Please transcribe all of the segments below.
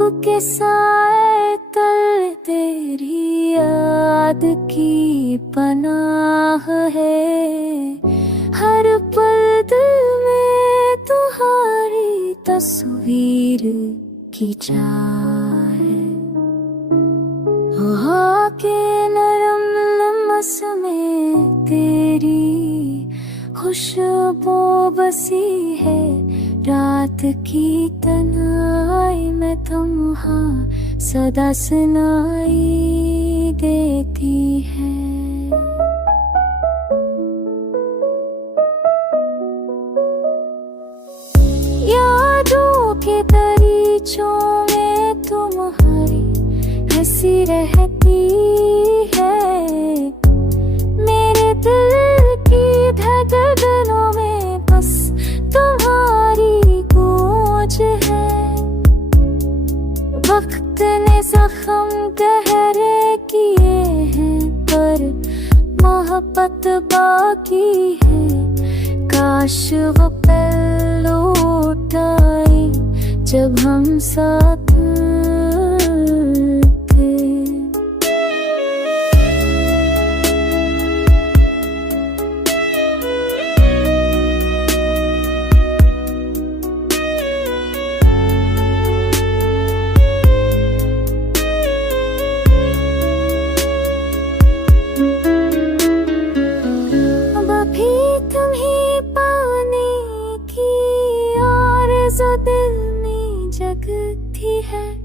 के साए तल तेरी याद की पनाह है। हर पल दिल में तुम्हारी तस्वीर की चाह है। हवा के नरम लम्स में तेरी खुशबू बसी है। रात की तन्हाई में तुम्हारा सदा सुनाई देती है। यादों के दरीचों में तुम्हारी हंसी रहती है। मेरे दिल की धड़कनों में बस तुम्हारी गूंज है। वक्त ने जख्म गहरे किए हैं पर मोहब्बत बाकी है। काश वो पल लौट आए जब हम साथ जो दिल में जगती है।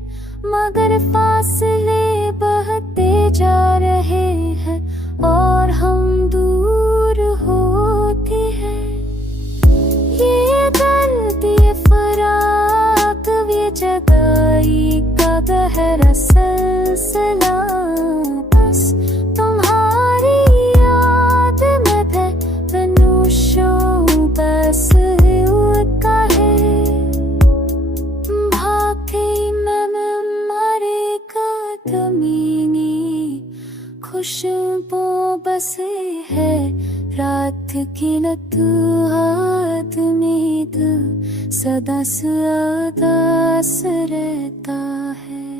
मगर फासले बढ़ते जा रहे हैं और हम दूर होते हैं। ये दर्द ये फराक ये जुदाई का गहरा सिलसिला बस तुम्हारी याद में धनुषों बस का है। खुशबू बसे है रात की लम्हात में दिल सदा उदास रहता है।